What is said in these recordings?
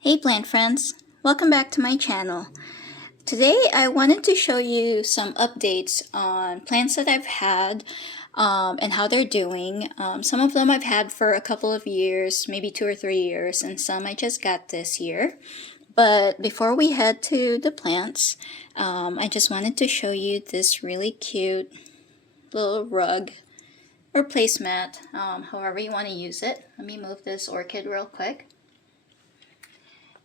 Hey plant friends, welcome back to my channel. Today I wanted to show you some updates on plants that I've had and how they're doing. Some of them I've had for a couple of years, maybe 2 or 3 years, and some I just got this year. But before we head to the plants, I just wanted to show you this really cute little rug or placemat, however you want to use it. Let me move this orchid real quick.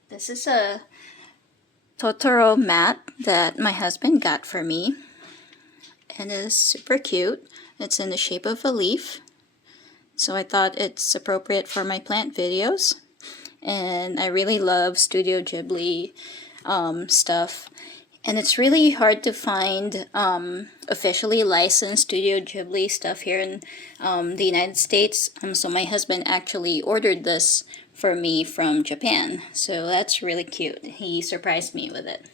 This is a Totoro mat that my husband got for me, and it is super cute. It's in the shape of a leaf, so I thought it's appropriate for my plant videos. And I really love Studio Ghibli stuff, and it's really hard to find officially licensed Studio Ghibli stuff here in the United States. So my husband actually ordered this for me from Japan, so that's really cute. He surprised me with it.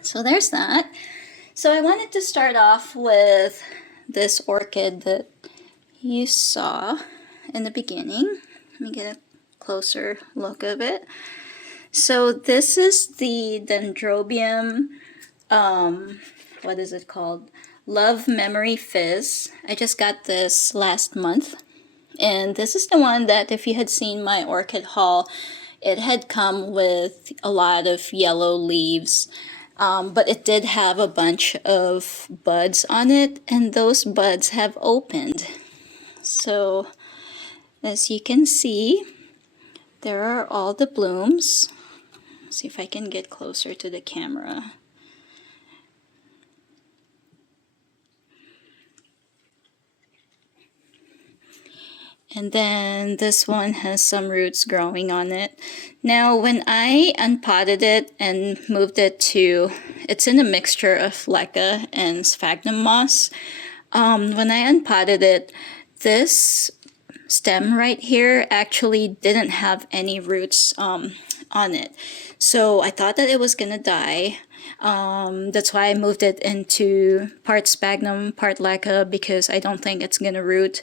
So there's that. So I wanted to start off with this orchid that you saw in the beginning. Let me get a closer look of it. So this is the Dendrobium, what is it called? Love Memory Fizz. I just got this last month. And this is the one that, if you had seen my orchid haul, it had come with a lot of yellow leaves, but it did have a bunch of buds on it, and those buds have opened. So as you can see, there are all the blooms. Let's see if I can get closer to the camera. And then this one has some roots growing on it. Now, when I unpotted it and moved it to, it's in a mixture of leca and sphagnum moss. When I unpotted it, this stem right here actually didn't have any roots on it. So I thought that it was gonna die. That's why I moved it into part sphagnum, part leca, because I don't think it's gonna root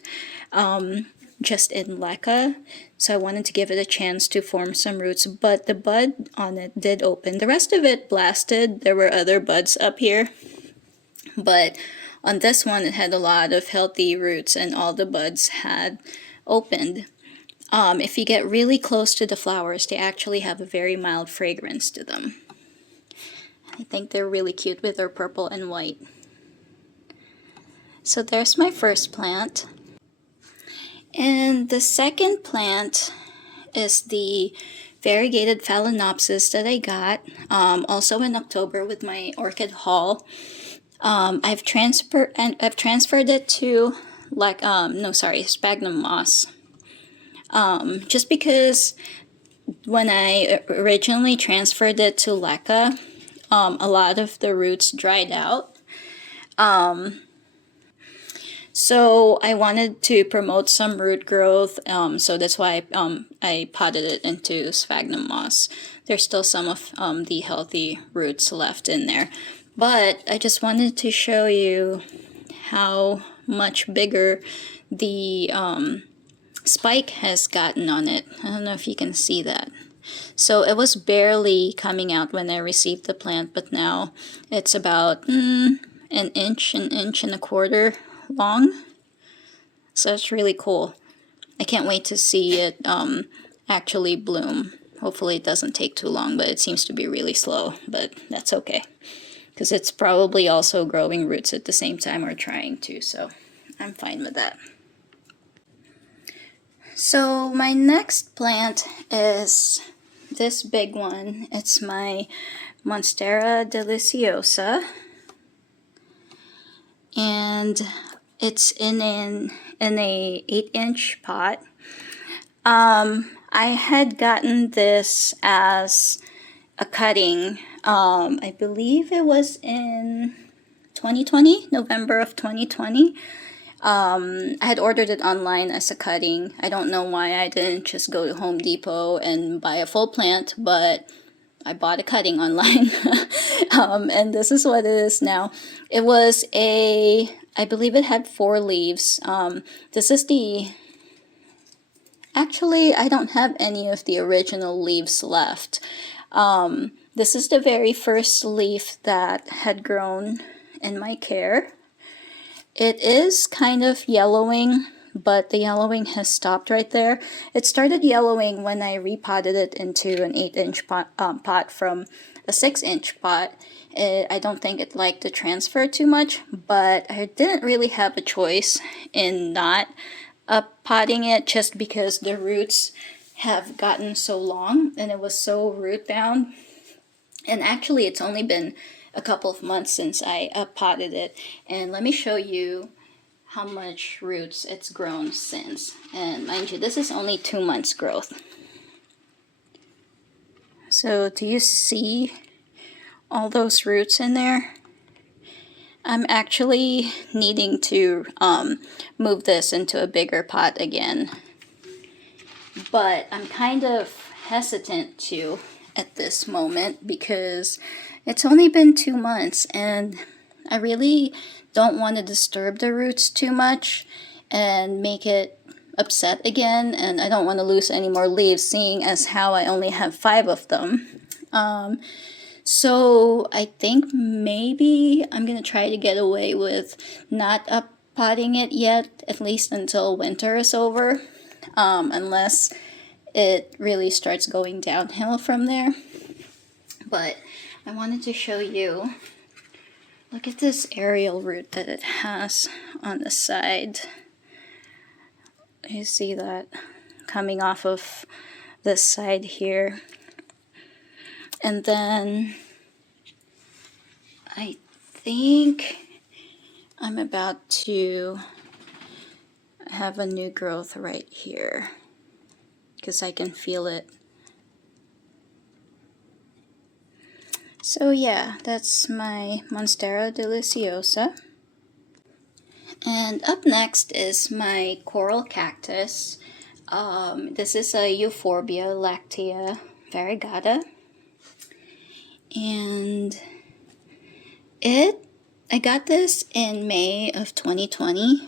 just in leca. So I wanted to give it a chance to form some roots, but the bud on it did open. The rest of it blasted. There were other buds up here, but on this one it had a lot of healthy roots and all the buds had opened. If you get really close to the flowers, they actually have a very mild fragrance to them. I think they're really cute with their purple and white. So there's my first plant. And the second plant is the variegated phalaenopsis that I got also in October with my orchid haul. I've transferred it to sphagnum moss. Just because when I originally transferred it to leca, a lot of the roots dried out. So I wanted to promote some root growth, so that's why I potted it into sphagnum moss. There's still some of the healthy roots left in there. But I just wanted to show you how much bigger the spike has gotten on it. I don't know if you can see that. So it was barely coming out when I received the plant, but now it's about an inch and a quarter long. So it's really cool. I can't wait to see it actually bloom. Hopefully it doesn't take too long, but it seems to be really slow, but that's okay, because it's probably also growing roots at the same time, or trying to, so I'm fine with that. So my next plant is this big one. It's my Monstera deliciosa, and it's in a 8-inch pot. I had gotten this as a cutting. I believe it was in 2020, November of 2020. I had ordered it online as a cutting. I don't know why I didn't just go to Home Depot and buy a full plant, but I bought a cutting online. And this is what it is now. It was I believe it had 4 leaves. This is the Actually, I don't have any of the original leaves left. This is the very first leaf that had grown in my care. It is kind of yellowing, but the yellowing has stopped right there. It started yellowing when I repotted it into an 8-inch pot from a 6-inch pot. I don't think it liked to transfer too much, but I didn't really have a choice in not potting it just because the roots have gotten so long and it was so root bound. And actually, it's only been a couple of months since I potted it. And let me show you how much roots it's grown since. And mind you, this is only 2 months growth. So do you see all those roots in there? I'm actually needing to move this into a bigger pot again. But I'm kind of hesitant to at this moment because it's only been 2 months and I really don't want to disturb the roots too much and make it upset again, and I don't want to lose any more leaves seeing as how I only have 5 of them. So I think maybe I'm gonna try to get away with not potting it yet, at least until winter is over, unless it really starts going downhill from there. But I wanted to show you, look at this aerial root that it has on the side. You see that coming off of this side here. And then I think I'm about to have a new growth right here because I can feel it. So yeah, that's my Monstera deliciosa. And up next is my coral cactus. This is a euphorbia lactia variegata. And I got this in May of 2020,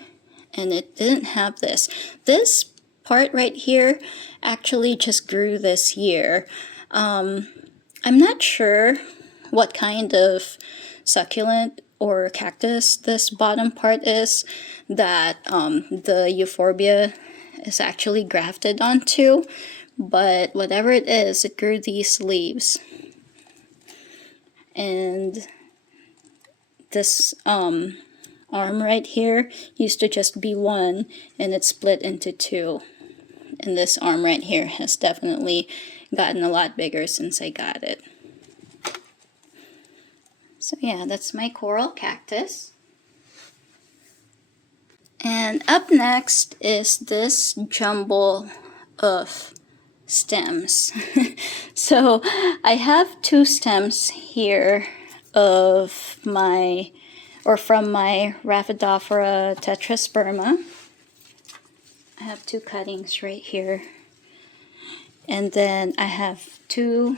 and it didn't have this. This part right here actually just grew this year. I'm not sure what kind of succulent or cactus this bottom part is that the euphorbia is actually grafted onto, but whatever it is, it grew these leaves. And this arm right here used to just be one, and it split into 2. And this arm right here has definitely gotten a lot bigger since I got it. So yeah, that's my coral cactus. And up next is this jumble of stems. So I have 2 stems here of my, or from my Rhaphidophora tetrasperma. I have 2 cuttings right here. And then I have 2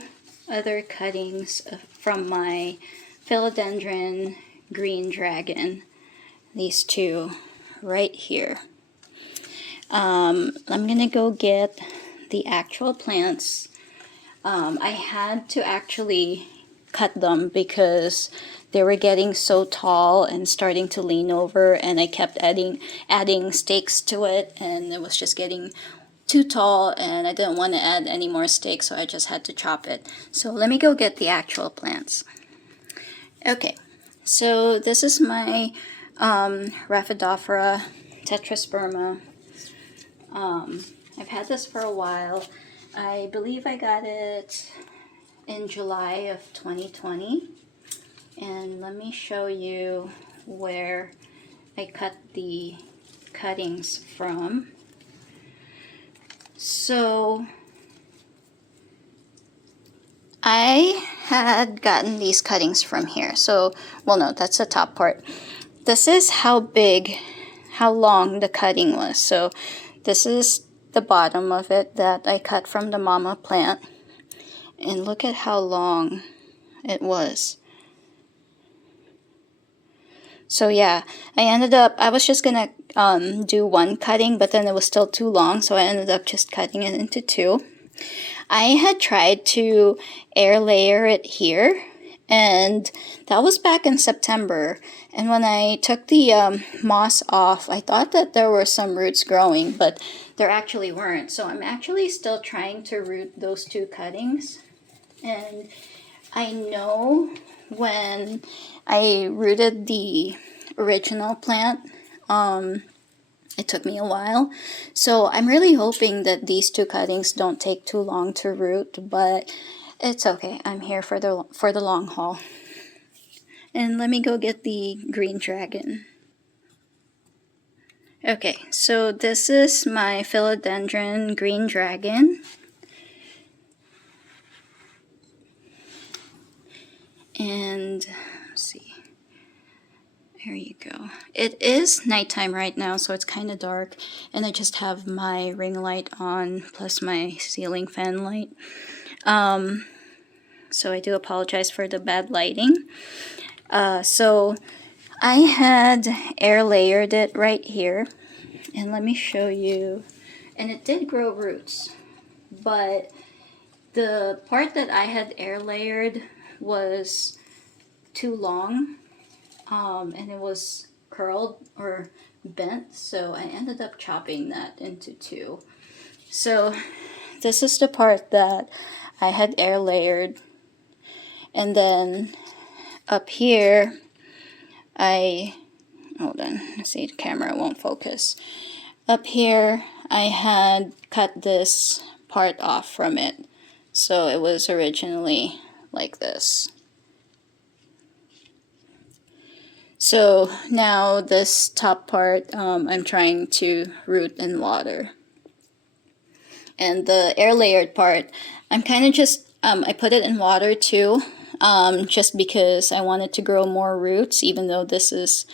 other cuttings from my Philodendron green dragon. These 2 right here. I'm gonna go get the actual plants. I had to actually cut them because they were getting so tall and starting to lean over, and I kept adding stakes to it, and it was just getting too tall, and I didn't want to add any more stakes, so I just had to chop it. So let me go get the actual plants. Okay, so this is my Rhaphidophora tetrasperma. I've had this for a while. I believe I got it in July of 2020. And let me show you where I cut the cuttings from. So I had gotten these cuttings from here. So, well, no, that's the top part. This is how long the cutting was. So this is the bottom of it that I cut from the mama plant. And look at how long it was. So yeah, I was just gonna do one cutting, but then it was still too long, so I ended up just cutting it into two. I had tried to air layer it here, and that was back in September. And when I took the moss off, I thought that there were some roots growing, but there actually weren't. So I'm actually still trying to root those two cuttings. And I know when I rooted the original plant, it took me a while. So I'm really hoping that these two cuttings don't take too long to root, but it's okay. I'm here for the long haul. And let me go get the green dragon. Okay, so this is my philodendron green dragon. And let's see. There you go. It is nighttime right now, so it's kind of dark, and I just have my ring light on plus my ceiling fan light. So I do apologize for the bad lighting. So I had air layered it right here, and let me show you. And it did grow roots, but the part that I had air layered was too long. And it was curled or bent, so I ended up chopping that into two. So this is the part that I had air layered, and then up here hold on, let's see, the camera won't focus. Up here I had cut this part off from it, so it was originally like this. So now this top part, I'm trying to root in water. And the air layered part, I'm kind of just, I put it in water too, just because I wanted to grow more roots, even though this is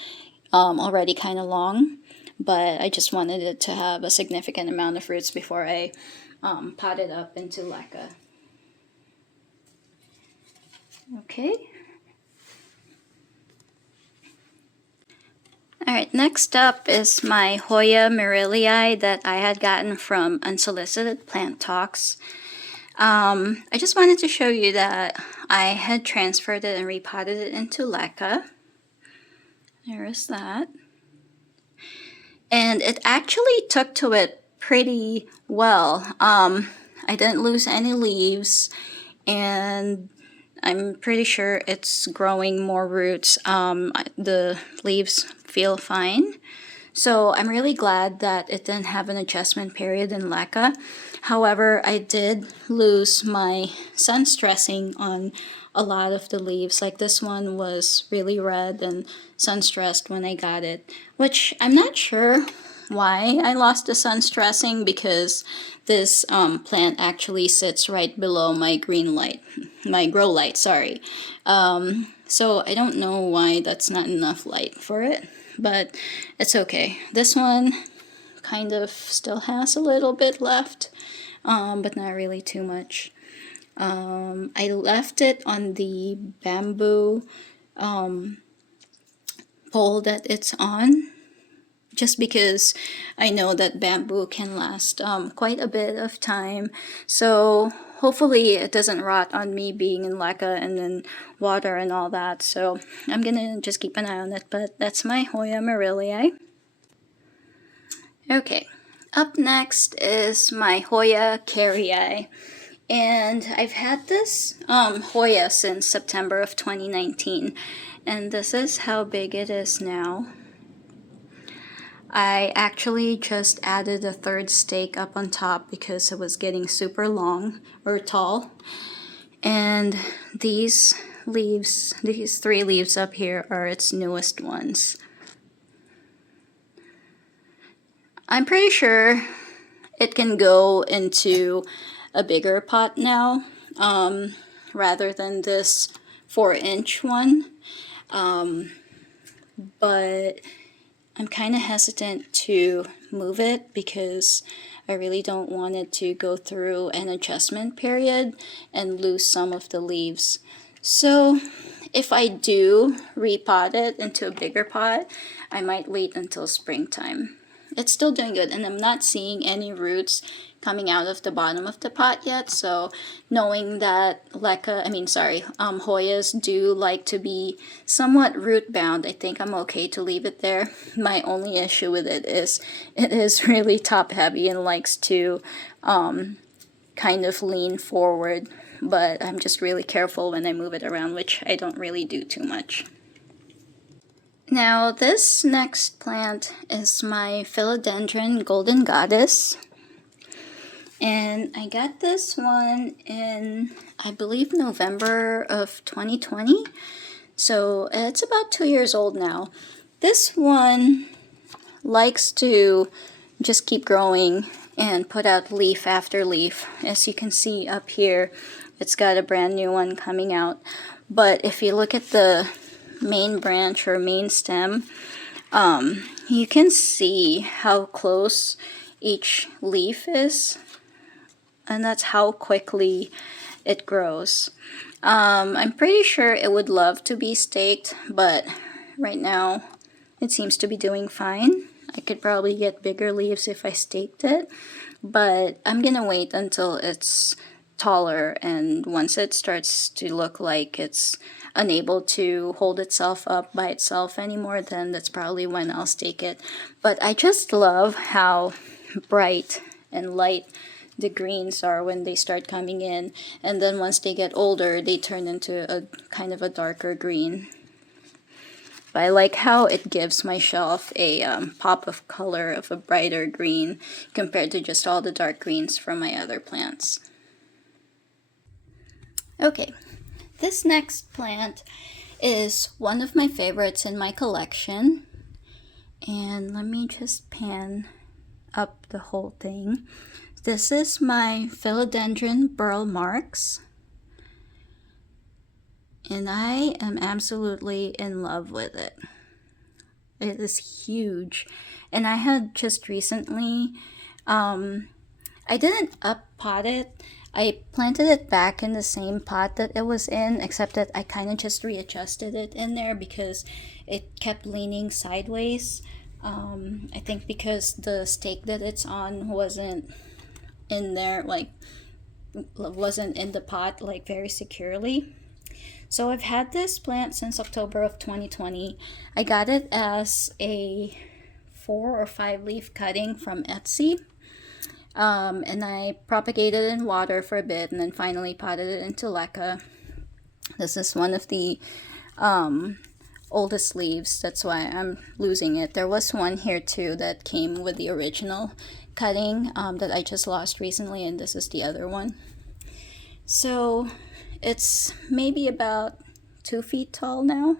already kind of long. But I just wanted it to have a significant amount of roots before I pot it up into lacca. Okay. Alright, next up is my Hoya Marillion that I had gotten from Unsolicited Plant Talks. I just wanted to show you that I had transferred it and repotted it into lacca. There is that. And it actually took to it pretty well. I didn't lose any leaves, and I'm pretty sure it's growing more roots. The leaves feel fine. So I'm really glad that it didn't have an adjustment period in lacca. However, I did lose my sun stressing on a lot of the leaves. Like this one was really red and sun stressed when I got it, which I'm not sure why I lost the sun stressing, because this plant actually sits right below my green light, my grow light, sorry. So I don't know why that's not enough light for it, but it's okay. This one kind of still has a little bit left, but not really too much. I left it on the bamboo pole that it's on, just because I know that bamboo can last quite a bit of time. So hopefully it doesn't rot on me being in lacca and then water and all that. So I'm gonna just keep an eye on it. But that's my Hoya Marillion. Okay, up next is my Hoya Carrier. And I've had this Hoya since September of 2019. And this is how big it is now. I actually just added a third stake up on top because it was getting super long or tall. And these leaves, these 3 leaves up here are its newest ones. I'm pretty sure it can go into a bigger pot now, rather than this 4-inch one. But I'm kind of hesitant to move it because I really don't want it to go through an adjustment period and lose some of the leaves. So if I do repot it into a bigger pot, I might wait until springtime. It's still doing good, and I'm not seeing any roots coming out of the bottom of the pot yet, so knowing that Hoyas do like to be somewhat root bound, I think I'm okay to leave it there. My only issue with it is really top heavy and likes to kind of lean forward, but I'm just really careful when I move it around, which I don't really do too much. Now this next plant is my Philodendron Golden Goddess, and I got this one in, I believe, November of 2020, so it's about 2 years old now. This one likes to just keep growing and put out leaf after leaf. As you can see up here, it's got a brand new one coming out, but if you look at the main branch or main stem, you can see how close each leaf is, and that's how quickly it grows. I'm pretty sure it would love to be staked, but right now it seems to be doing fine. I could probably get bigger leaves if I staked it, but I'm gonna wait until it's taller, and once it starts to look like it's unable to hold itself up by itself anymore, then that's probably when I'll stake it. But I just love how bright and light the greens are when they start coming in, and then once they get older they turn into a kind of a darker green. But I like how it gives my shelf a pop of color of a brighter green compared to just all the dark greens from my other plants. Okay, this next plant is one of my favorites in my collection, and let me just pan up the whole thing. This is my Philodendron Burlmarks, and I am absolutely in love with it. It is huge, and I had just recently, I didn't up-pot it. I planted it back in the same pot that it was in, except that I kind of just readjusted it in there because it kept leaning sideways. I think because the stake that it's on wasn't in there, like, wasn't in the pot, like, very securely. So I've had this plant since October of 2020. I got it as a 4 or 5 leaf cutting from Etsy. And I propagated it in water for a bit and then finally potted it into lactia. This is one of the oldest leaves, that's why I'm losing it. There was one here too that came with the original cutting that I just lost recently, and this is the other one. So it's maybe about 2 feet tall now.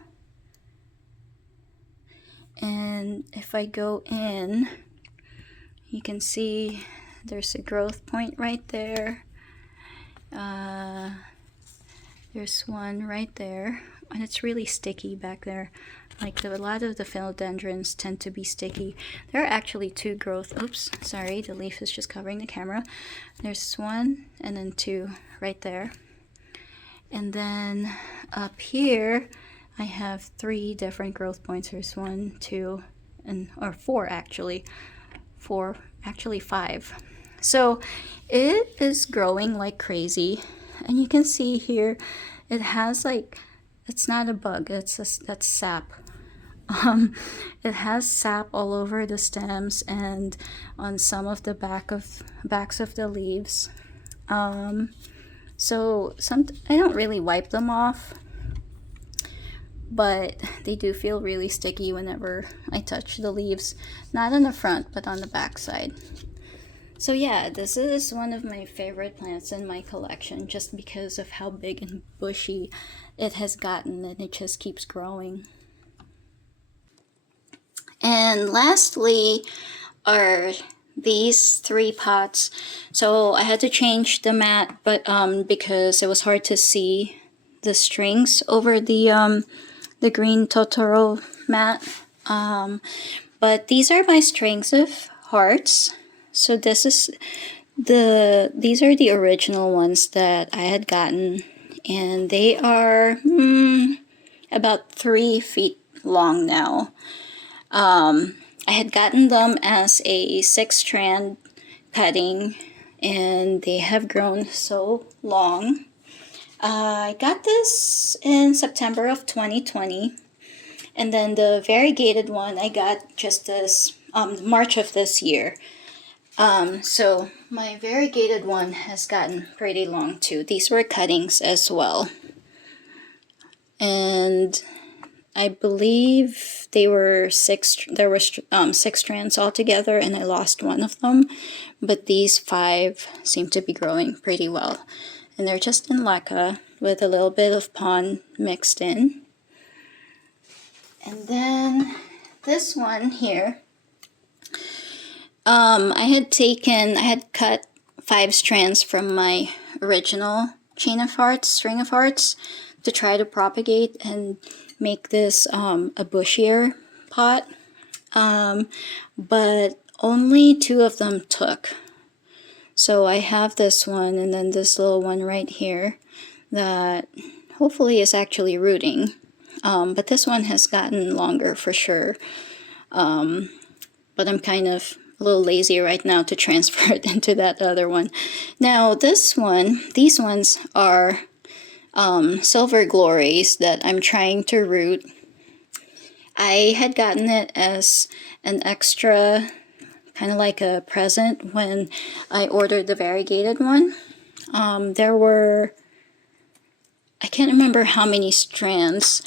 And if I go in, you can see there's a growth point right there. There's one right there, and it's really sticky back there. Like a lot of the philodendrons tend to be sticky. There are actually 2 growth. Oops, sorry, the leaf is just covering the camera. There's 1 and then 2 right there. And then up here, I have 3 different growth points. There's 1, 2, or 4 actually. 4, actually 5. So it is growing like crazy, and you can see here it has, like, it's not a bug, that's sap. It has sap all over the stems and on some of the backs of the leaves. So I don't really wipe them off, but they do feel really sticky whenever I touch the leaves, not on the front but on the back side. So yeah, this is one of my favorite plants in my collection just because of how big and bushy it has gotten, and it just keeps growing. And lastly are these 3 pots. So I had to change the mat, but because it was hard to see the strings over the green Totoro mat. But these are my strings of hearts. So these are the original ones that I had gotten, and they are about 3 feet long now. I had gotten them as a 6-strand cutting, and they have grown so long. I got this in September of 2020, and then the variegated one I got just this March of this year. So my variegated one has gotten pretty long too. These were cuttings as well, and I believe they were there were 6 strands altogether, and I lost one of them, but these 5 seem to be growing pretty well, and they're just in lacca with a little bit of pond mixed in. And then this one here, I had cut 5 strands from my original string of hearts to try to propagate and make this a bushier pot, but only 2 of them took. So I have this one and then this little one right here that hopefully is actually rooting, but this one has gotten longer for sure, but I'm kind of a little lazy right now to transfer it into that other one. Now these ones are silver glories that I'm trying to root. I had gotten it as an extra, kind of like a present when I ordered the variegated one. There were, I can't remember how many strands,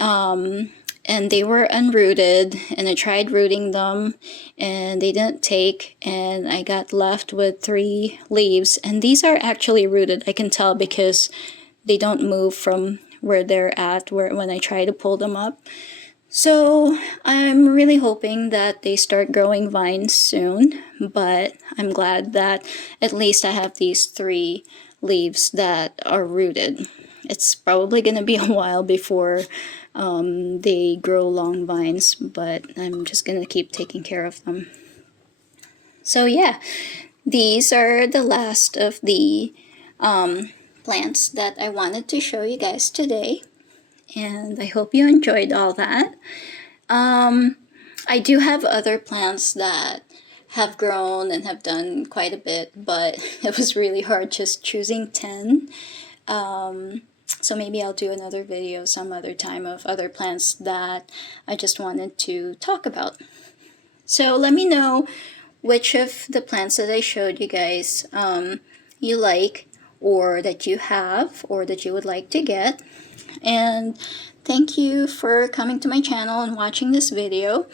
and they were unrooted, and I tried rooting them and they didn't take, and I got left with 3 leaves, and these are actually rooted. I can tell because they don't move from where they're at when I try to pull them up. So I'm really hoping that they start growing vines soon, but I'm glad that at least I have these 3 leaves that are rooted. It's probably going to be a while before they grow long vines, but I'm just going to keep taking care of them. So yeah, these are the last of the plants that I wanted to show you guys today, and I hope you enjoyed all that. I do have other plants that have grown and have done quite a bit, but it was really hard just choosing 10. So maybe I'll do another video some other time of other plants that I just wanted to talk about. So let me know which of the plants that I showed you guys you like, or that you have, or that you would like to get. And thank you for coming to my channel and watching this video,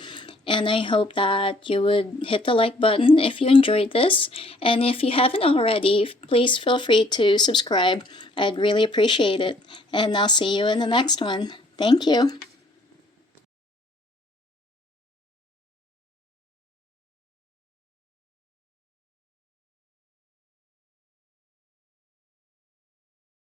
and I hope that you would hit the like button if you enjoyed this, and if you haven't already, please feel free to subscribe. I'd really appreciate it, and I'll see you in the next one. Thank you.